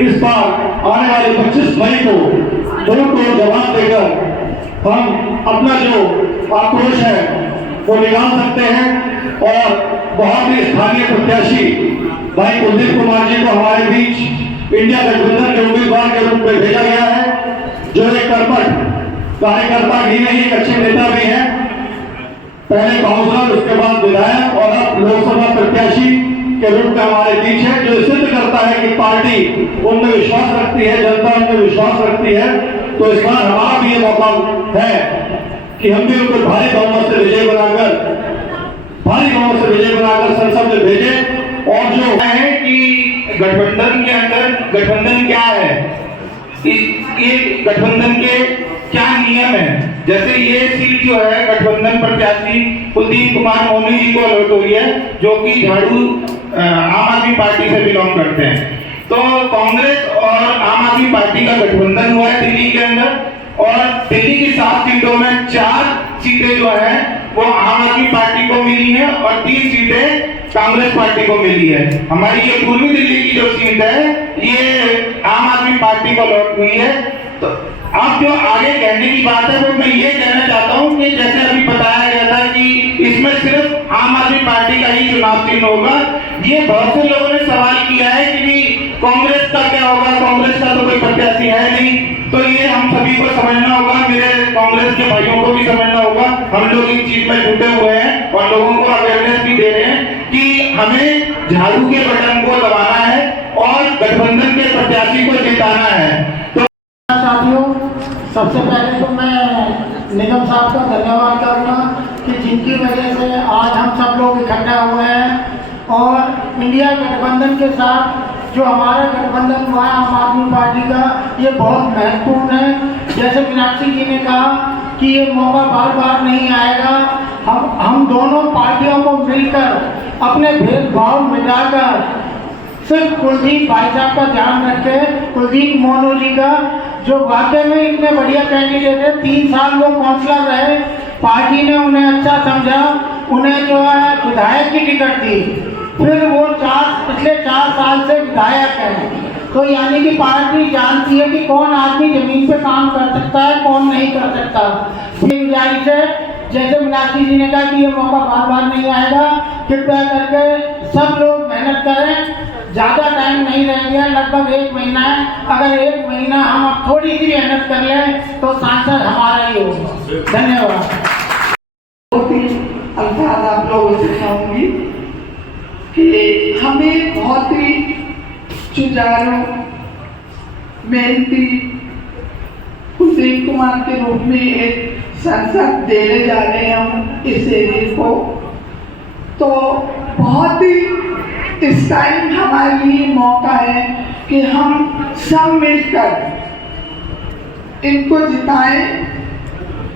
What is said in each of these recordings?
इस बार आने वाले 25 मई को वोट को जवाब देकर हम अपना जो आक्रोश है वो निकाल सकते हैं। और बहुत ही स्थानीय प्रत्याशी भाई कुलदीप कुमार जी को हमारे बीच इंडिया गठबंधन के उम्मीदवार के रूप में भेजा गया है, जो एक कर्मठ कार्यकर्ता ही नहीं, एक अच्छे नेता भी है, पहले काउंसलर, उसके बाद विधायक और अब लोकसभा प्रत्याशी के रूप में हमारे बीच है, जो सिद्ध करता है कि पार्टी उनमें विश्वास रखती है, जनता उनमें विश्वास रखती है। तो इस बार हमारा भी ये मौका है कि हम भी उनको भारी बहुमत से विजय बनाकर संसद में भेजें। और जो है कि गठबंधन के अंदर गठबंधन क्या है, ये गठबंधन के क्या नियम है। जैसे ये सीट जो है गठबंधन प्रत्याशी कुलदीप कुमार मोनी जी को अलॉट हुई है, जो कि झाड़ू आम आदमी पार्टी से बिलोंग करते हैं। तो कांग्रेस और आम आदमी पार्टी का गठबंधन हुआ है दिल्ली के अंदर, और दिल्ली की 7 सीटों में 4 सीटें जो है वो आम आदमी पार्टी को मिली है और 3 सीटें कांग्रेस पार्टी को मिली है। हमारी ये पूर्वी दिल्ली की जो सीट है ये आम आदमी पार्टी को अलॉट हुई है। तो अब जो आगे कहने की बात है वो मैं ये कहना चाहता हूँ कि जैसे अभी बताया गया था कि इसमें सिर्फ आम आदमी पार्टी का ही चुनाव चिन्ह होगा। ये बहुत से लोगों ने सवाल किया है कि कांग्रेस का क्या होगा, कांग्रेस का तो कोई प्रत्याशी है नहीं। तो ये हम सभी को समझना होगा, मेरे कांग्रेस के भाइयों को भी समझना होगा। हम लोग इस चीज में जुटे हुए हैं और लोगों को अवेयरनेस भी दे रहे हैं कि हमें झाड़ू के बटन को दबाना है और गठबंधन के प्रत्याशी को जिताना है। तो साथियों, सबसे पहले तो मैं निगम साहब का धन्यवाद करूंगा कि जिनकी वजह से आज हम सब लोग इकट्ठा हुए हैं। और इंडिया गठबंधन के साथ जो हमारा गठबंधन हुआ है आम आदमी पार्टी का, ये बहुत महत्वपूर्ण है। जैसे मीनाक्षी जी ने कहा कि ये मौका बार बार नहीं आएगा। हम दोनों पार्टियों को मिलकर अपने भेदभाव मिटाकर सिर्फ कुलदीप भाई साहब का ध्यान रखें, कुलदीप मोनू जी का, जो वाकई में इतने बढ़िया कैंडिडेट है। 3 साल वो काउंसलर रहे, पार्टी ने उन्हें अच्छा समझा, उन्हें जो है विधायक की टिकट दी, फिर वो पिछले 4 साल से विधायक है। तो यानी कि पार्टी जानती है कि कौन आदमी जमीन पे काम कर सकता है, कौन नहीं कर सकता। गुजारिश है, जैसे मीनाक्षी जी ने कहा कि ये मौका बार बार नहीं आएगा, कृपया करके सब लोग मेहनत करें। ज़्यादा टाइम नहीं रह गया, लगभग 1 महीना है। अगर 1 महीना हम अब थोड़ी सी मेहनत कर लें तो सांसद हमारा ही होगा। धन्यवाद। अल्फाज आप लोगों से कहूँगी कि हमें बहुत ही जुझारू, मेहनती कुलदीप कुमार के रूप में एक सांसद देने जा रहे हैं हम इस एरिया को। तो बहुत ही इस टाइम हमारे लिए मौका है कि हम सब मिलकर इनको जिताएं,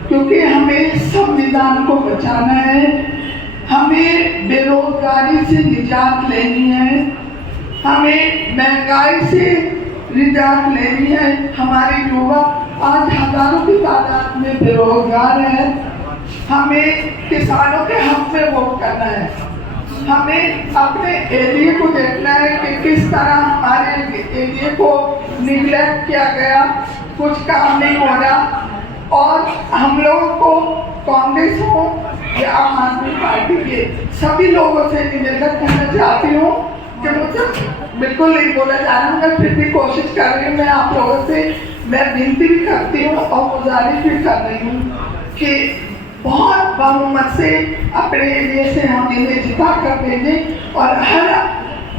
क्योंकि हमें संविधान को बचाना है, हमें बेरोजगारी से निजात लेनी है, हमें महंगाई से निजात लेनी है। हमारे युवा आज हजारों की तादाद में बेरोजगार है। हमें किसानों के हक में वोट करना है। हमें अपने एरिया को देखना है कि किस तरह हमारे एरिया को निगलेक्ट किया गया, कुछ काम नहीं हो रहा। और हम लोगों को कांग्रेस हो या आम आदमी पार्टी के सभी लोगों से निवेदन करना चाहती हूँ कि मुझे बिल्कुल नहीं बोला जा रहा, मैं फिर भी कोशिश कर रही हूँ। मैं आप लोगों से मैं विनती भी करती हूँ और गुजारिश भी कर रही हूँ कि बहुत बहुमत से अपने एरिया से हम इन्हें जिता कर भेजें। और हर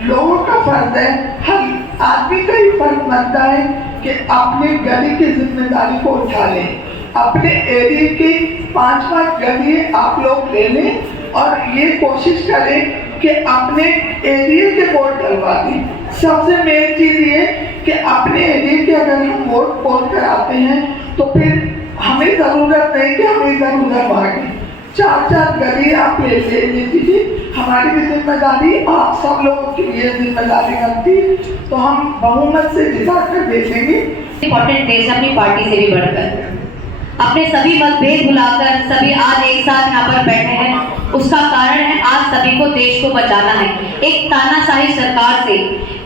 लोगों का फर्ज है, हर आदमी का ही फर्ज बनता है कि अपनी गली की जिम्मेदारी को उठा लें। अपने एरिया की 5-5 गली आप लोग ले लें और ये कोशिश करें कि अपने एरिया के वोट डलवा दें। सबसे मेन चीज़ ये कि अपने एरिया के अगर हम वोट पोल कराते हैं तो फिर हमें ज़रूरत नहीं कि हम इधर उधर भागें। 4-4 गली आप ले लीजिए। हमारी भी जिम्मेदारी, आप सब लोगों की ये जिम्मेदारी बनती है, तो हम बहुमत से जिता कर दे देंगे। इम्पोर्टेंट देश अपनी पार्टी से भी बढ़कर अपने सभी मतभेद भुलाकर सभी आज एक साथ यहाँ पर बैठे हैं, उसका कारण है आज सभी को देश को बचाना है एक तानाशाही सरकार से,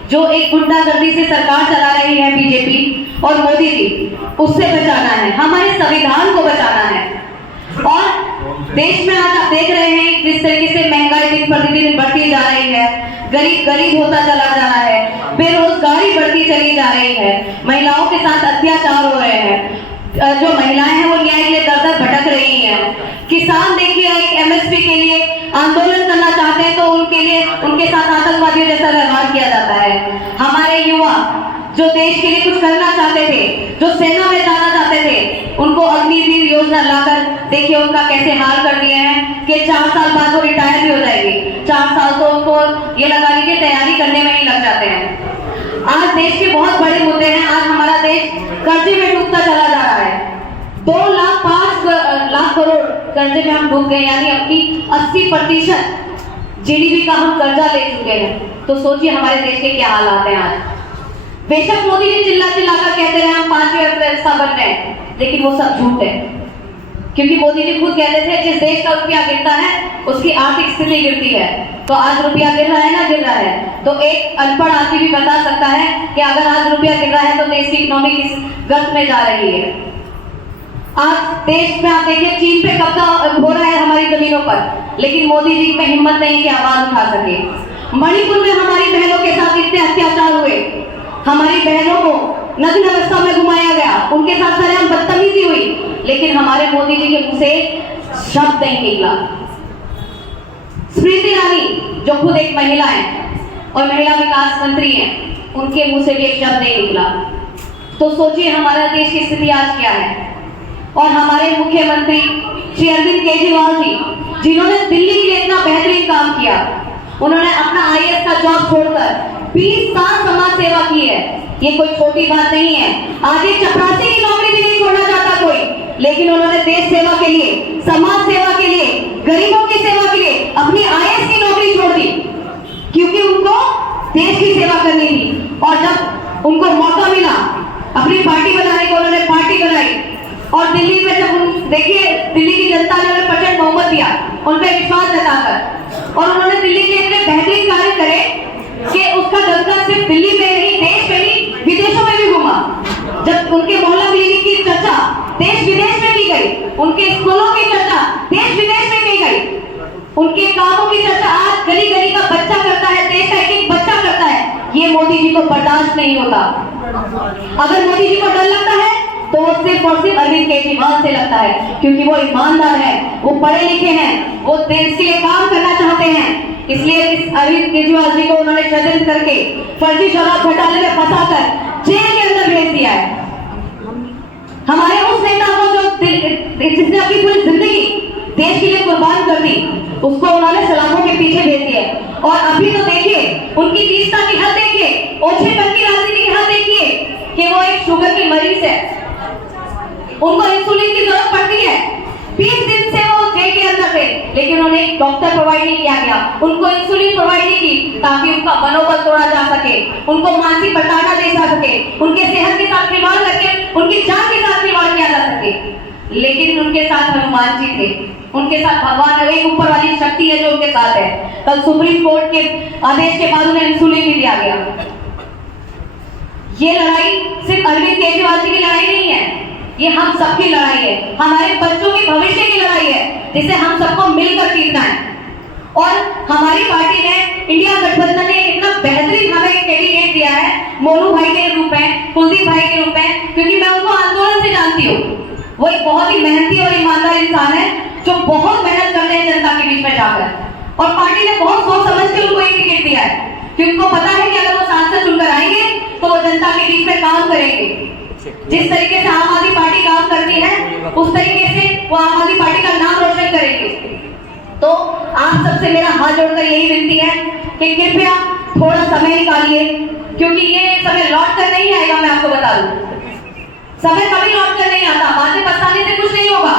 जो एक गुंडागर्दी से सरकार चला रही है बीजेपी और मोदी जी, उससे बचाना है, हमारे संविधान को बचाना है। और देश में आज आप देख रहे हैं जिस तरीके से महंगाई दिन प्रतिदिन बढ़ती जा रही है, गरीब गरीब होता चला जा रहा है, बेरोजगारी बढ़ती चली जा रही है, महिलाओं के साथ अत्याचार हो रहे हैं, जो महिलाएं हैं वो न्याय के लिए दर दर भटक रही हैं। किसान देखिए एक एमएसपी के लिए आंदोलन करना चाहते हैं तो उनके लिए उनके साथ आतंकवादियों जैसा व्यवहार किया जाता है। हमारे युवा जो देश के लिए कुछ करना चाहते थे, जो सेना में जाना चाहते थे, उनको अग्निवीर योजना लाकर देखिए उनका कैसे हाल कर दिए हैं कि 4 साल बाद वो रिटायर भी हो जाएंगे। 4 साल तो उनको ये लगा लीजिए तैयारी करने में ही लग जाते हैं। आज देश के बहुत बड़े मुद्दे हैं। आज हमारा देश कर्जे में डूबता चला जा रहा है। 2 लाख करोड़ कर्जे में हम डूब गए, यानी अपनी 80% जीडीपी का हम कर्जा ले चुके हैं। तो सोचिए हमारे देश के क्या हालात हैं आज। बेशक मोदी जी चिल्ला चिल्लाकर कहते रहे हम 5वीं अर्थव्यवस्था बन रहे हैं, लेकिन वो सब झूठ है, क्योंकि मोदी जी खुद कहते थे जिस देश का रुपया गिरता है उसकी आर्थिक स्थिति गिरती है। तो आज रुपया गिर रहा है ना गिर रहा है, तो एक अनपढ़ आदमी भी बता सकता है कि अगर आज रुपया गिर रहा है तो देश की इकोनॉमी किस गत में जा रही है। आज देश में आप देखिए चीन पे कब्जा हो रहा है हमारी जमीनों पर, लेकिन मोदी जी में हिम्मत नहीं कि आवाज उठा सके। मणिपुर में हमारी बहनों के साथ इतने अत्याचार हुए, हमारी बहनों को नग्न अवस्था में घुमाया गया, उनके साथ सरेआम बदतमीजी हुई, लेकिन हमारे मोदी जी के मुंह से शब्द नहीं निकला। स्मृति ईरानी जो खुद एक महिला है और महिला विकास मंत्री हैं, उनके मुंह से भी एक शब्द नहीं निकला। तो सोचिए हमारा देश की स्थिति आज क्या है। और हमारे मुख्यमंत्री श्री अरविंद केजरीवाल जी, जिन्होंने दिल्ली के लिए इतना बेहतरीन काम किया, उन्होंने अपना आईएएस का जॉब छोड़कर 20 साल समाज सेवा की है। ये कोई छोटी बात नहीं है। आज एक चपरासी की नौकरी भी नहीं छोड़ना चाहता कोई, लेकिन उन्होंने देश सेवा के लिए, समाज सेवा के लिए, गरीबों की सेवा के लिए अपनी आईएएस की नौकरी छोड़ दी, क्योंकि उनको देश की सेवा करनी थी। और जब उनको मौका मिला अपनी पार्टी बनाने को, उन्होंने पार्टी बनाई। और दिल्ली में जब देखिए दिल्ली की जनता ने उन्हें प्रचंड बहुमत दिया, उन पर विश्वास जताकर, और उन्होंने दिल्ली के इतने बेहतरीन कार्य करे कि उसका दबदबा सिर्फ दिल्ली में नहीं, देश में नहीं, विदेशों में भी घुमा। जब उनके मोहल्ला क्लिनिक की चर्चा देश विदेश में की गई, उनके स्कूलों की चर्चा देश विदेश में की गई, उनके कामों की चर्चा आज गली गली का बच्चा करता है, देश का एक बच्चा करता है। ये मोदी जी को बर्दाश्त नहीं होता। अगर मोदी जी को डर लगता है तो वो सिर्फ और सिर्फ अरविंद केजरीवाल से लगता है, क्योंकि वो ईमानदार है, वो पढ़े लिखे हैं, वो देश के लिए काम करना चाहते हैं। इसलिए इस अरविंद केजरीवाल जी को उन्होंने षड्यंत्र करके फर्जी शराब घोटाले में फंसाकर जेल के अंदर भेज दिया है। हमारे उस नेता को जो जिसने अपनी पूरी जिंदगी देश के लिए कुर्बान कर दी, उसको उन्होंने सलाखों के पीछे भेज दिया। और अभी तो देखिए उनकी नीचता की हद देखिए, ओछेपन की राजनीति की हद देखिए कि वो एक शुगर की मरीज है, उनको इंसुलिन की जरूरत पड़ती है। 20 दिन से वो जेल के अंदर थे, लेकिन उन्हें एक डॉक्टर प्रोवाइड नहीं किया गया, उनको इंसुलिन प्रोवाइड नहीं की ताकि उनका मनोबल तोड़ा जा सके, उनको मानसिक प्रताड़ना दे जा सके, उनके सेहत के साथ खिलवाड़ करके उनकी जान के साथ खिलवाड़ किया जा सके। लेकिन उनके साथ हनुमान जी थे, उनके साथ भगवान, एक ऊपर वाली शक्ति है जो उनके साथ है। कल सुप्रीम कोर्ट के आदेश के बाद उन्हें इंसुलिन भी दिया गया। ये लड़ाई सिर्फ अरविंद केजरीवाल जी की लड़ाई नहीं है, ये हम सबकी लड़ाई है, हमारे बच्चों के भविष्य की लड़ाई है, जिसे हम सबको मिलकर जीतना है। और हमारी पार्टी ने, इंडिया गठबंधन ने इतना बेहतरीन हमें एक कैंडिडेट दिया है मोनू भाई के रूप में, कुलदीप भाई के रूप में, क्योंकि मैं उनको आंदोलन से जानती हूँ। वो एक बहुत ही मेहनती और ईमानदार इंसान है जो बहुत मेहनत करते हैं जनता के बीच में जाकर, और पार्टी ने बहुत सोच समझ के उनको एक टिकट दिया है, क्योंकि उनको पता है कि अगर वो सांसद चुनकर आएंगे तो वो जनता के बीच में काम करेंगे। जिस तरीके से आम आदमी पार्टी काम करती है, उस तरीके से वो आम आदमी पार्टी का नाम रोशन करेंगे। तो आप सबसे मेरा हाथ जोड़कर यही विनती है कि कृपया थोड़ा समय निकालिए, क्योंकि ये समय लौट कर नहीं आएगा। मैं आपको बता दूं, समय कभी लौट कर नहीं आता, बाद में पछताने से कुछ नहीं होगा।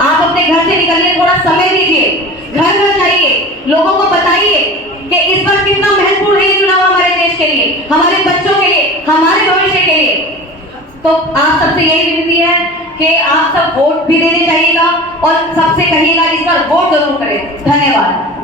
आप अपने घर से निकलिए, थोड़ा समय दीजिए, घर घर जाइए, लोगों को बताइए कि इस बार कितना महत्वपूर्ण है ये चुनाव हमारे देश के लिए, हमारे बच्चों के लिए, हमारे भविष्य के लिए। तो आप सबसे यही विनती है कि आप सब वोट भी देने जाइएगा और सबसे कहिएगा इस बार वोट जरूर करें। धन्यवाद।